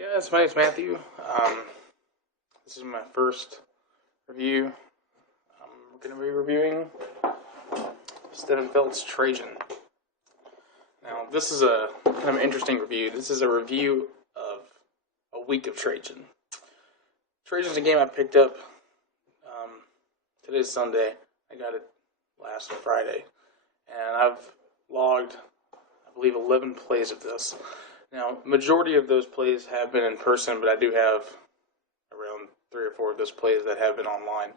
Yes, my name's Matthew. This is my first review. I'm going to be reviewing Stevenfeld's Trajan. Now, this is a kind of interesting review. This is a review of a week of Trajan. Trajan's a game I picked up. Today's Sunday. I got it last Friday. And I've logged, I believe, 11 plays of this. Now, majority of those plays have been in person, but I do have around 3 or 4 of those plays that have been online,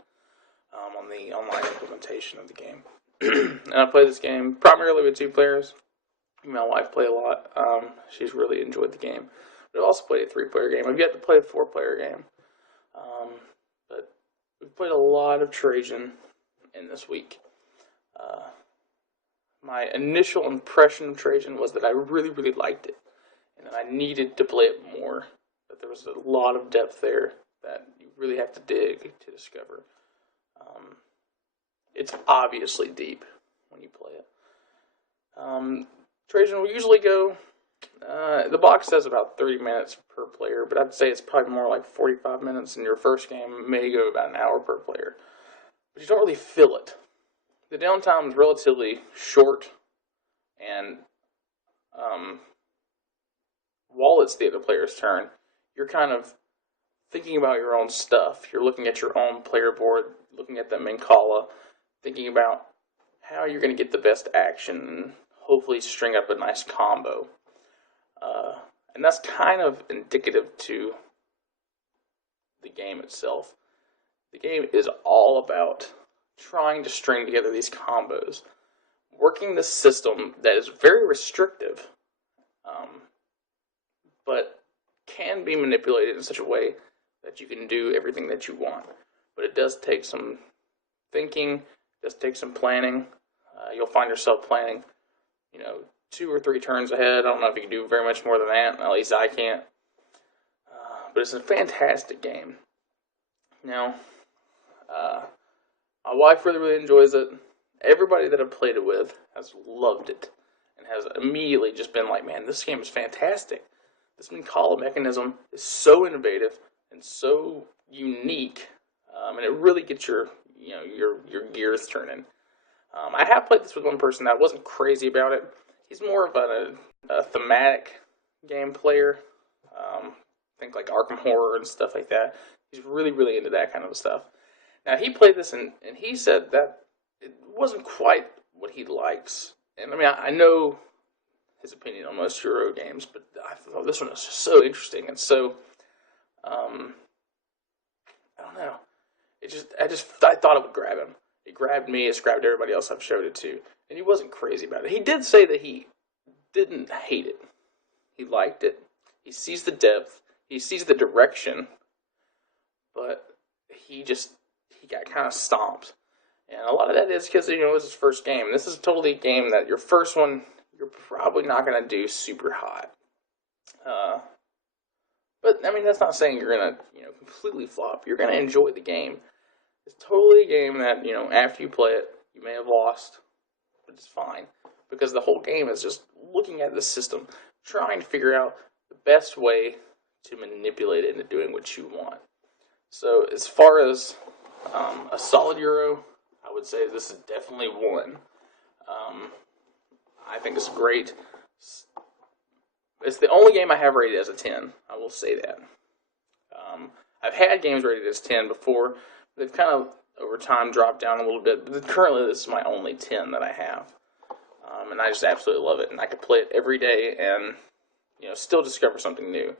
on the online implementation of the game. And I play this game primarily with 2 players. My wife play a lot. She's really enjoyed the game. But I've also played a 3-player game. I've yet to play a 4-player game. But we've played a lot of Trajan in this week. My initial impression of Trajan was that I really, really liked it. And I needed to play it more, but there was a lot of depth there that you really have to dig to discover. It's obviously deep when you play it. Trajan will usually go, the box says about 30 minutes per player, but I'd say it's probably more like 45 minutes, and your first game may go about an hour per player. But you don't really feel it. The downtime is relatively short, and while it's the other player's turn, you're kind of thinking about your own stuff. You're looking at your own player board, looking at the Mancala, thinking about how you're going to get the best action and hopefully string up a nice combo. And that's kind of indicative to the game itself. The game is all about trying to string together these combos, working the system that is very restrictive, but can be manipulated in such a way that you can do everything that you want. But it does take some thinking, it does take some planning. You'll find yourself planning, 2 or 3 turns ahead. I don't know if you can do very much more than that. At least I can't. But it's a fantastic game. Now, my wife really, really enjoys it. Everybody that I've played it with has loved it and has immediately just been like, man, this game is fantastic. This Mancala mechanism is so innovative and so unique, and it really gets your gears turning. I have played this with one person that wasn't crazy about it. He's more of a thematic game player. Think like Arkham Horror and stuff like that. He's really, really into that kind of stuff. Now, he played this, and he said that it wasn't quite what he likes. And, I mean, I know his opinion on most Euro games, but I thought this one was just so interesting, and so, I don't know. I thought it would grab him. It grabbed me, it's grabbed everybody else I've showed it to, and he wasn't crazy about it. He did say that he didn't hate it. He liked it. He sees the depth. He sees the direction, but he got kind of stomped. And a lot of that is because, it was his first game. This is totally a game that your first one, you're probably not going to do super hot. But, I mean, that's not saying you're going to, completely flop. You're going to enjoy the game. It's totally a game that, after you play it, you may have lost, but it's fine. Because the whole game is just looking at the system, trying to figure out the best way to manipulate it into doing what you want. So, as far as a solid Euro, I would say this is definitely one. I think it's great. It's the only game I have rated as a 10. I will say that. I've had games rated as 10 before. They've kind of, over time, dropped down a little bit. But currently, this is my only 10 that I have. And I just absolutely love it. And I could play it every day and, still discover something new.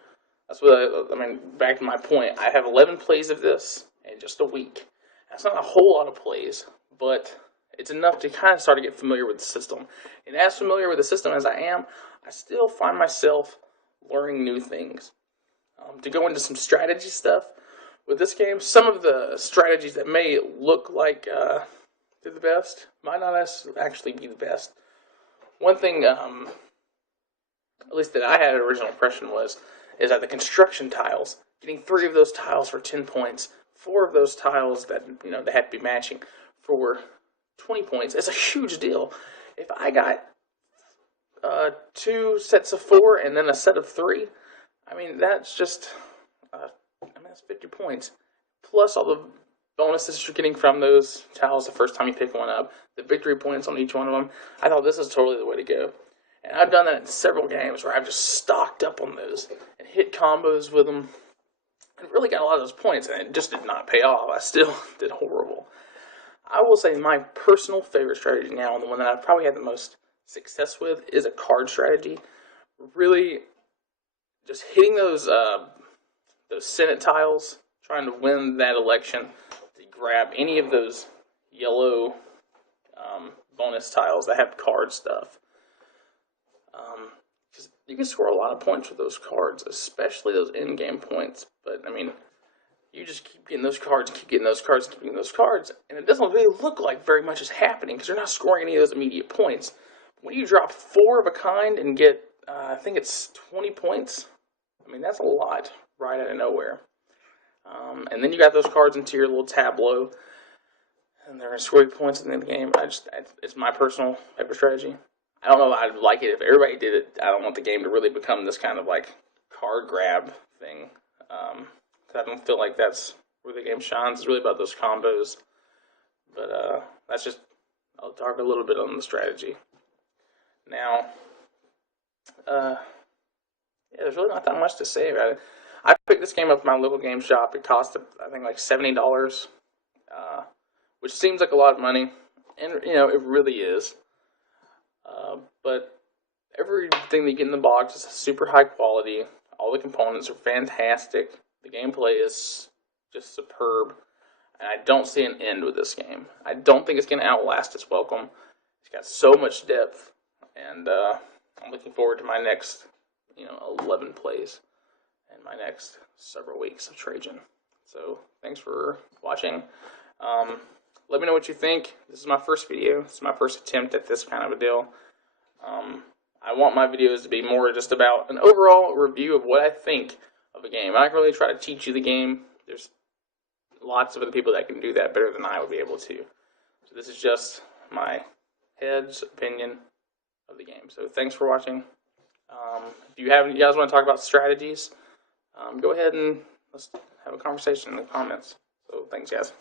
That's what back to my point. I have 11 plays of this in just a week. That's not a whole lot of plays, but it's enough to kind of start to get familiar with the system. And as familiar with the system as I am, I still find myself learning new things. To go into some strategy stuff with this game, some of the strategies that may look like they're the best might not actually be the best. One thing, at least that I had an original impression is that the construction tiles, getting 3 of those tiles for 10 points, 4 of those tiles that, they had to be matching for 20 points is a huge deal. If I got 2 sets of 4 and then a set of 3, I mean, that's just, that's 50 points. Plus all the bonuses you're getting from those tiles the first time you pick one up. The victory points on each one of them. I thought this is totally the way to go. And I've done that in several games where I've just stocked up on those and hit combos with them. And really got a lot of those points, and it just did not pay off. I still did horrible. I will say my personal favorite strategy now, and the one that I've probably had the most success with, is a card strategy. Really just hitting those Senate tiles, trying to win that election, to grab any of those yellow bonus tiles that have card stuff. Because you can score a lot of points with those cards, especially those in-game points. But, I mean, you just keep getting those cards, keep getting those cards, keep getting those cards, and it doesn't really look like very much is happening because you're not scoring any of those immediate points. When you drop 4 of a kind and get, I think it's 20 points, I mean, that's a lot right out of nowhere. And then you got those cards into your little tableau, and they're going to score you points at the end of the game. It's my personal type of strategy. I don't know if I'd like it if everybody did it. I don't want the game to really become this kind of like card grab thing. I don't feel like that's where the game shines. It's really about those combos. But that's just, I'll talk a little bit on the strategy. Now, yeah, there's really not that much to say about it. I picked this game up at my local game shop. It cost, I think, like $70, which seems like a lot of money. And, you know, it really is. But everything that you get in the box is super high quality. All the components are fantastic. The gameplay is just superb. And I don't see an end with this game. I don't think it's going to outlast its welcome. It's got so much depth. And I'm looking forward to my next, 11 plays. And my next several weeks of Trajan. So, thanks for watching. Let me know what you think. This is my first video. This is my first attempt at this kind of a deal. I want my videos to be more just about an overall review of what I think of a game. I'm not going to really try to teach you the game. There's lots of other people that can do that better than I would be able to. So this is just my head's opinion of the game. So thanks for watching. If you guys want to talk about strategies, go ahead and let's have a conversation in the comments. So thanks, guys.